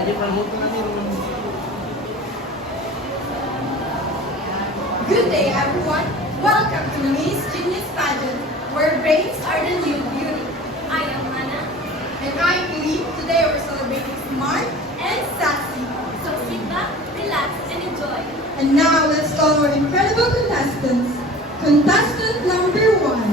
Good day, everyone. Welcome to the Miss Genius Pageant, where brains are the new beauty. I am Anna. And I'm Lee. Today we're celebrating smart and sassy. So sit back, relax, and enjoy. And now let's call our incredible contestants. Contestant number 1.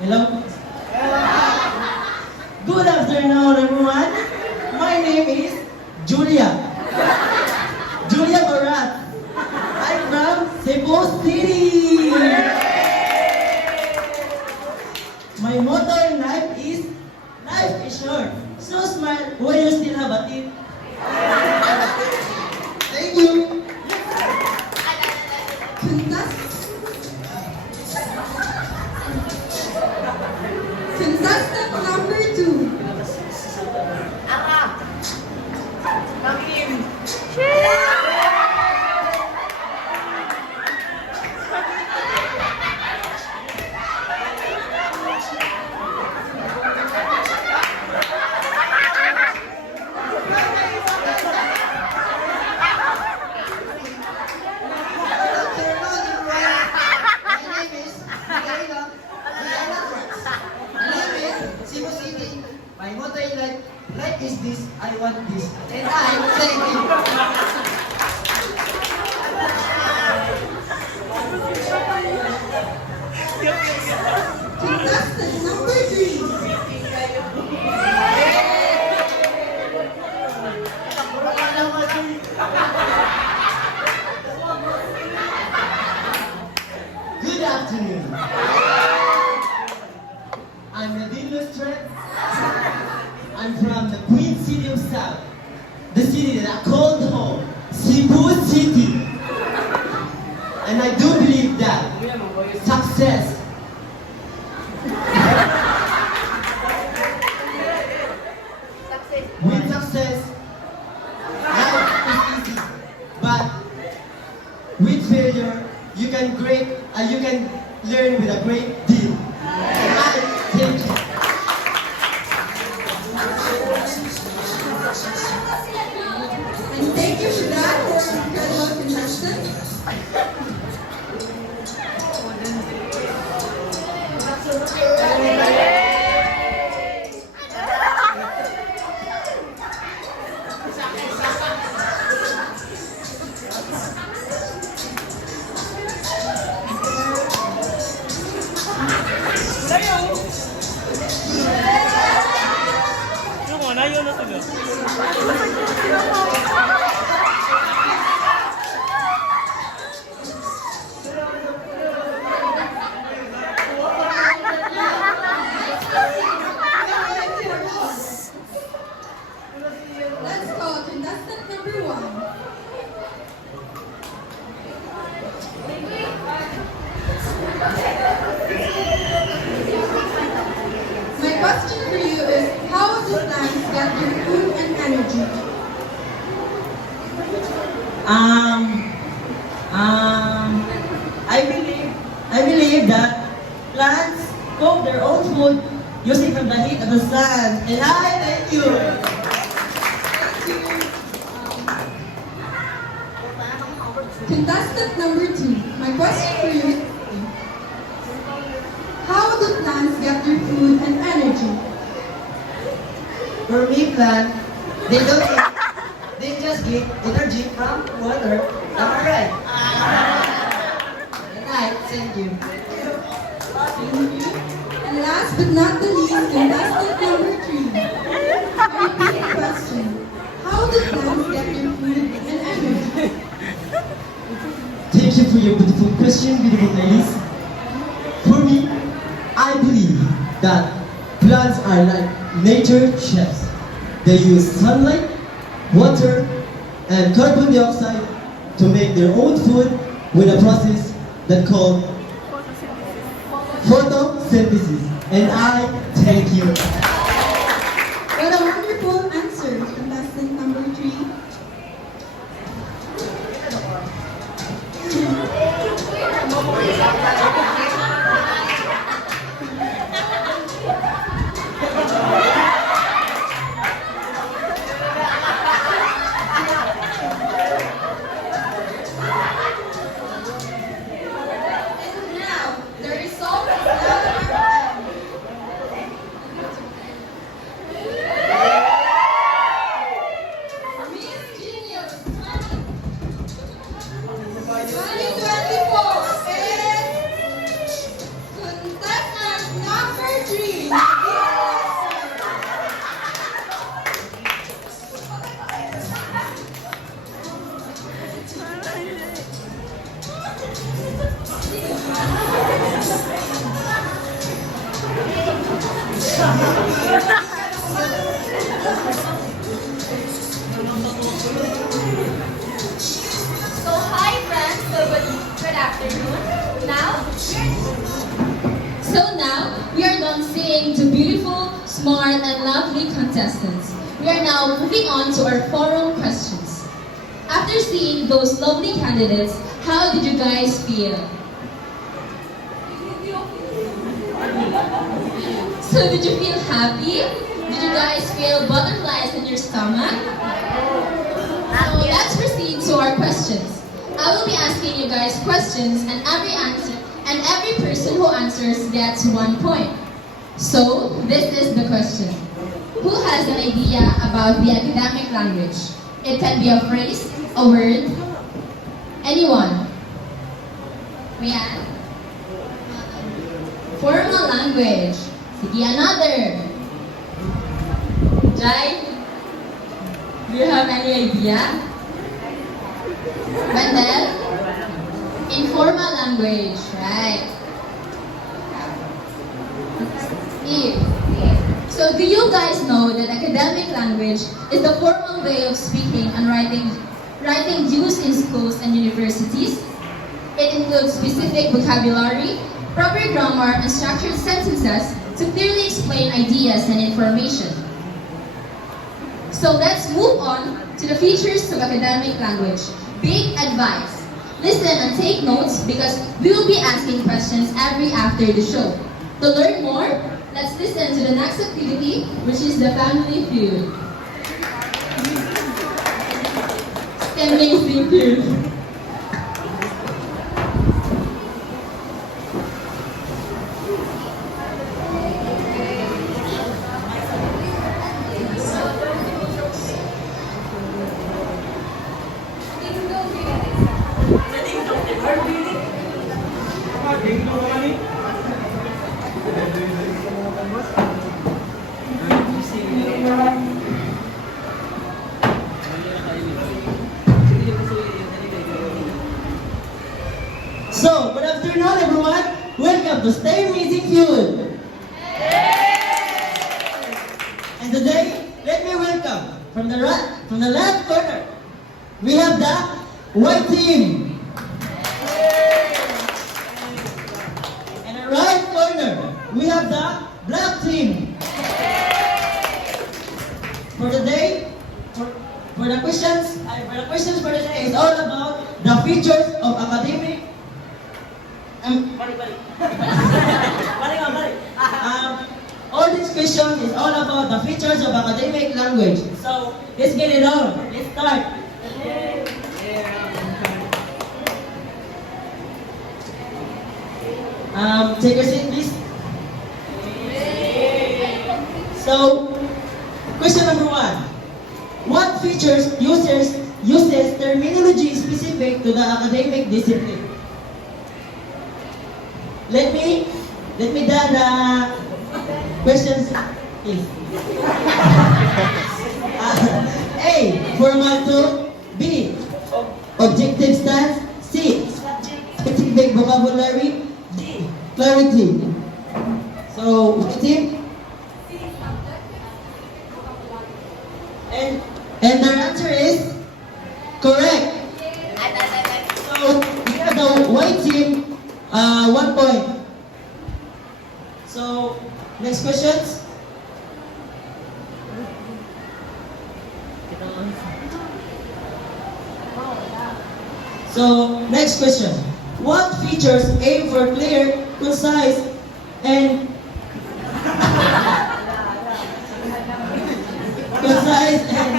Hello. Good afternoon, everyone. My name is Julia. Julia Barat. I'm from Cebu City. My motto in life is short. So smart when you still have a teeth. Thank you. Contestant number 2. My motto in life is this, I want this. And I'm saying Contestant number 3. Good afternoon. I'm Nadine Lustret. I'm from the Queen City of South, the city that I called home, Cebu City. And I do believe that success with success, life is easy. But with failure, you can learn with a great deal. And I thank you. And thank you for that, our incredible contestant. Let's call contestant number 1. My question for you is, how do plants get their food and energy? I believe that plants cook their own food using from the heat of the sun. And I thank you. Contestant number 2. My question for you is, how do plants get their food and energy? For me, plant, they don't eat. They just get energy from water. Am I right? Right, thank you. And last but not the least, contestant number 3. Repeat question. How do plants get their food and energy? Thank you for your beautiful question, beautiful ladies. For me, I believe that plants are like nature chefs. They use sunlight, water, and carbon dioxide to make their own food with a process that called photosynthesis. And I thank you. What a wonderful answer, contestant number 3. And now, the result of our Miss Genius 2024 is contestant number 3. So hi friends, so good afternoon. Now we are done seeing the beautiful, smart, and lovely contestants. We are now moving on to our forum questions. After seeing those lovely candidates, how did you guys feel? So did you feel happy? Did you guys feel butterflies in your stomach? So let's proceed to our questions. I will be asking you guys questions, and every person who answers gets 1 point. So this is the question. Who has an idea about the academic language? It can be a phrase, a word, anyone. Rian? Formal language. Sige, another. Jai? Do you have any idea? Wendell? Informal language, right? Steve? So do you guys know that academic language is the formal way of speaking and writing used in schools and universities? It includes specific vocabulary, proper grammar, and structured sentences to clearly explain ideas and information. So let's move on to the features of academic language. Big advice. Listen and take notes because we will be asking questions every after the show. To learn more, let's listen to the next activity, which is the family feud. Amazing feud. So, good afternoon everyone. Welcome to Stay Amazing Feud. And today, let me welcome from the left corner, we have the white team. And the right corner, we have the black team. For today, for the questions for today is all about the features of academic. All this question is all about the features of academic language. So let's get it on. Let's start. Take a seat, please. So, question number 1. What features uses terminology specific to the academic discipline? Let me done the questions, please. A. Formal to. B. Objective stance. C. Specific vocabulary. D. Clarity. So, white team? And their answer is correct. So we have the white team 1 point. So next questions. So next question. What features aim for clear, concise, and concise and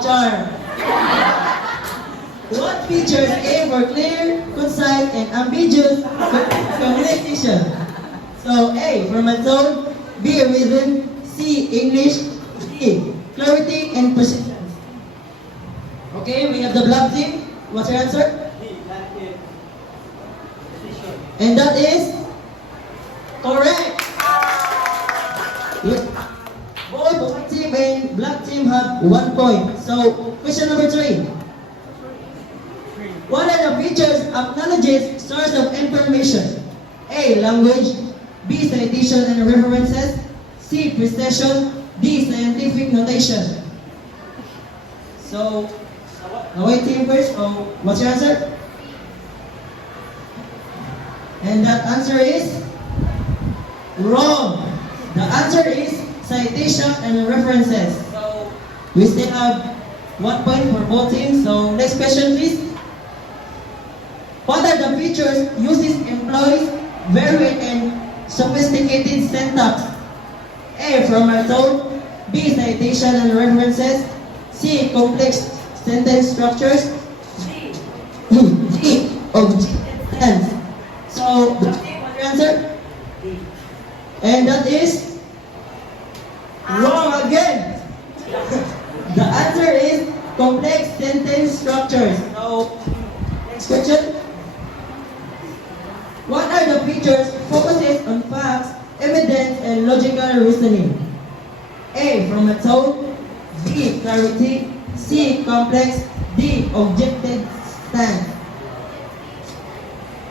charm. What features aim for clear, concise, and ambiguous communication? So A, formal, B, rhythm, C, English, D, clarity and precision. Okay, we have the black team. What's your answer? And that is correct. Both white team and black team have 1 point. So, question number 3. What are the features acknowledges source of information? A. Language. B. Citation and references. C. Precision. D. Scientific notation. So, the white team first. So, what's your answer? And that answer is wrong. The answer is citation and references. So, we still have 1 point for both teams. So, next question please. What are the features uses employs varied and sophisticated syntax? A. Formal tone. B. Citation and references. C. Complex sentence structures. D. Objective tense. So, what's your answer? And that is wrong again. The answer is complex sentence structures. So, next question. What are the features focuses on facts, evidence, and logical reasoning? A. Formal tone. B. Clarity. C. Complex. D. Objective stance.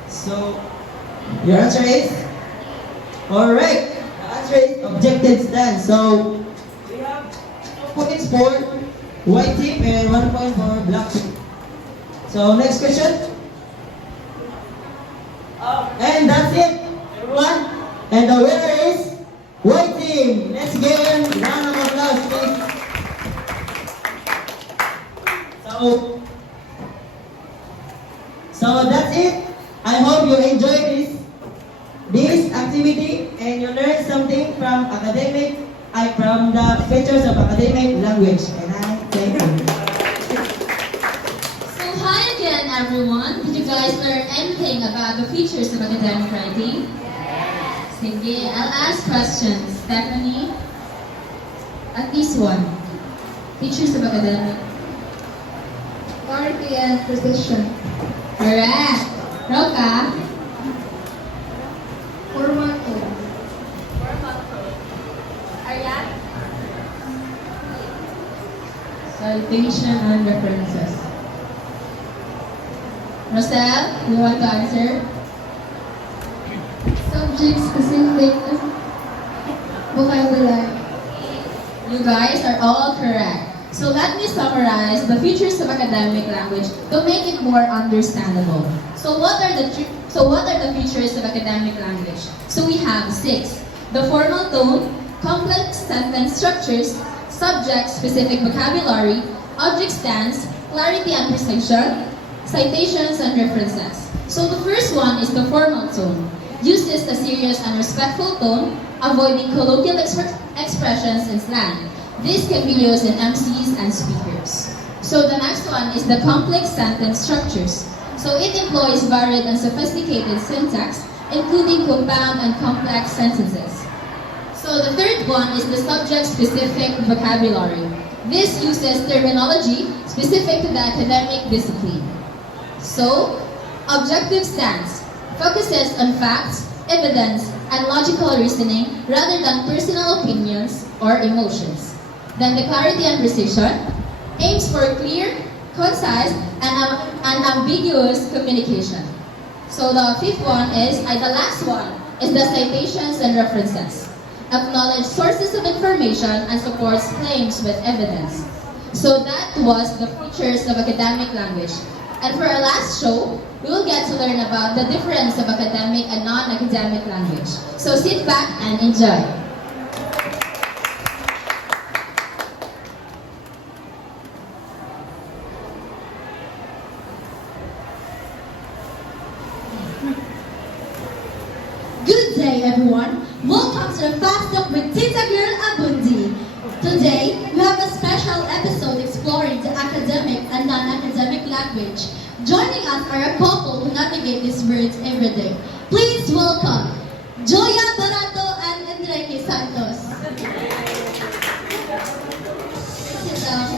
So, your answer is correct. The answer is objective stance. So, we have 2 points for white team and 1 point for black team. So, next question. And that's it, everyone. And the winner is white team. Let's give them a round of applause, please. So that's it. I hope you enjoyed this activity and you learned something from from the features of academic language. And I thank you. So hi again everyone. Did you guys learn anything about the features of academic writing? Yes. Sige, I'll ask questions. Stephanie, at least one. Features of academic. Clarity and precision. Correct. Roka, Formal tone. Ariane, citation and references. Rosel, you want to answer? Subject-specific vocabulary. You guys are all correct. So let me summarize the features of academic language to make it more understandable. So what are the features of academic language? So we have 6. The formal tone, complex sentence structures, subject-specific vocabulary, object stance, clarity and precision, citations and references. So the first one is the formal tone. Uses a serious and respectful tone, avoiding colloquial expressions and slang. This can be used in MCs and speakers. So the next one is the complex sentence structures. So it employs varied and sophisticated syntax, including compound and complex sentences. So the third one is the subject-specific vocabulary. This uses terminology specific to the academic discipline. So, objective stance focuses on facts, evidence, and logical reasoning rather than personal opinions or emotions. Then the clarity and precision aims for clear, concise, and unambiguous communication. So the fifth one is, the last one, is the citations and references. Acknowledge sources of information and supports claims with evidence. So that was the features of academic language. And for our last show, we will get to learn about the difference of academic and non-academic language. So sit back and enjoy. Good day, everyone. Welcome to the Fast Talk with Tita Girl Abundi. Today, we have a special episode exploring the academic and non-academic language. Joining us are a couple who navigate these words every day. Please welcome Joya Barato and Enrique Santos. Sit down.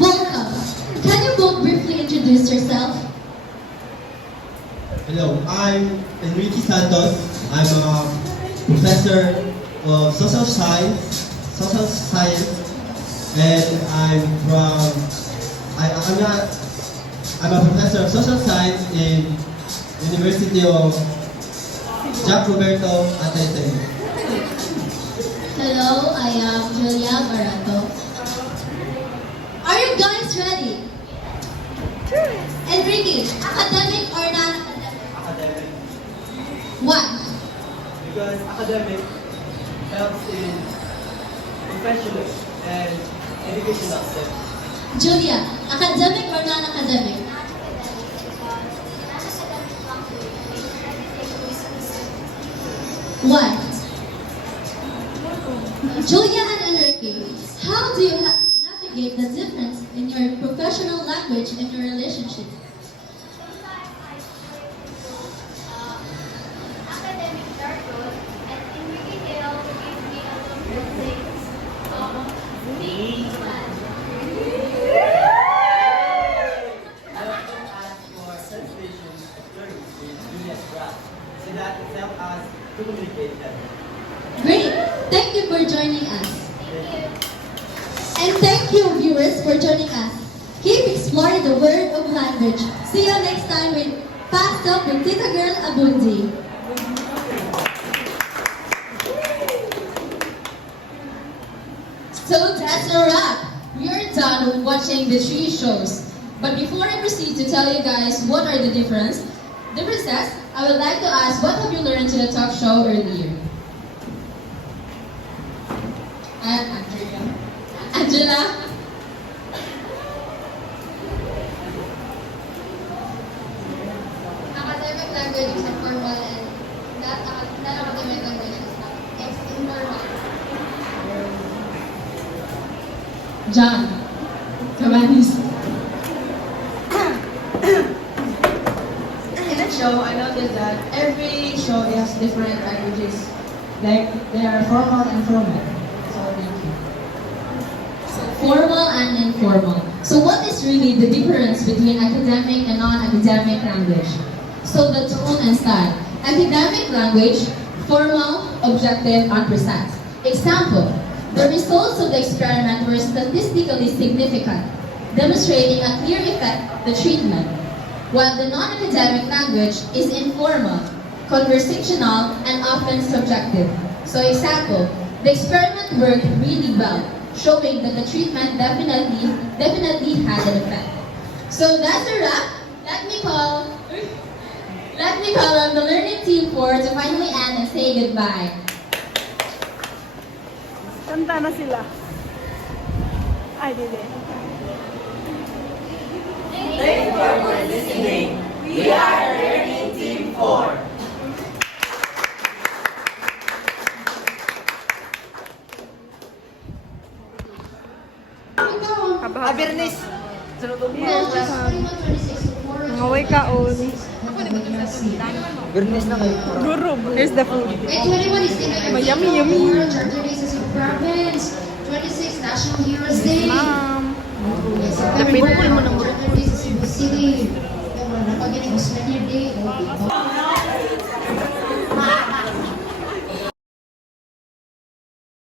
Welcome. Can you both briefly introduce yourself? Hello, I'm Enrique Santos. I'm a professor of social science, and I'm a professor of social science in University of Jack Roberto Ateneo. Hello, I am Julia Barato. Are you guys ready? Enrique, academic or non-academic? Academic. Why? Because academic helps in professional and educational steps. Julia, academic or non-academic? Why? Julia and Enrique, how do you navigate the difference in your professional language and your relationship? Academic jargon and in detail give me a little bit Ask for translation terms in Julia's graph so that it helps us to communicate better. Great! Thank you for joining us. And thank you, viewers, for joining us. Keep exploring the world of language. See you next time with Fast Talk with Tita Girl Abundi. So that's a wrap. We are done with watching the 3 shows. But before I proceed to tell you guys what are the differences, I would like to ask, what have you learned in the talk show earlier? Angela? Academic language is a formal and non-academic language is informal. John? Cabanis? In a show, I noticed that every show has different languages. Like, they are formal and informal. So, thank you. Formal and informal. So what is really the difference between academic and non-academic language? So the tone and style. Academic language, formal, objective, and precise. Example, the results of the experiment were statistically significant, demonstrating a clear effect of the treatment, while the non-academic language is informal, conversational, and often subjective. So example, the experiment worked really well, showing that the treatment definitely had an effect. So that's a wrap. Let me call on the learning team for to finally end and say goodbye. Kanta na sila. Ay, hindi. Bernice. Ngaway kaon. Bernice na kayo. Guru, here's the food. Wait, 21 is the Yummy, yummy. 36 is province. 26 National Heroes Day. Ma'am. September 30 is Cebu City. Napagin ang Australia Day.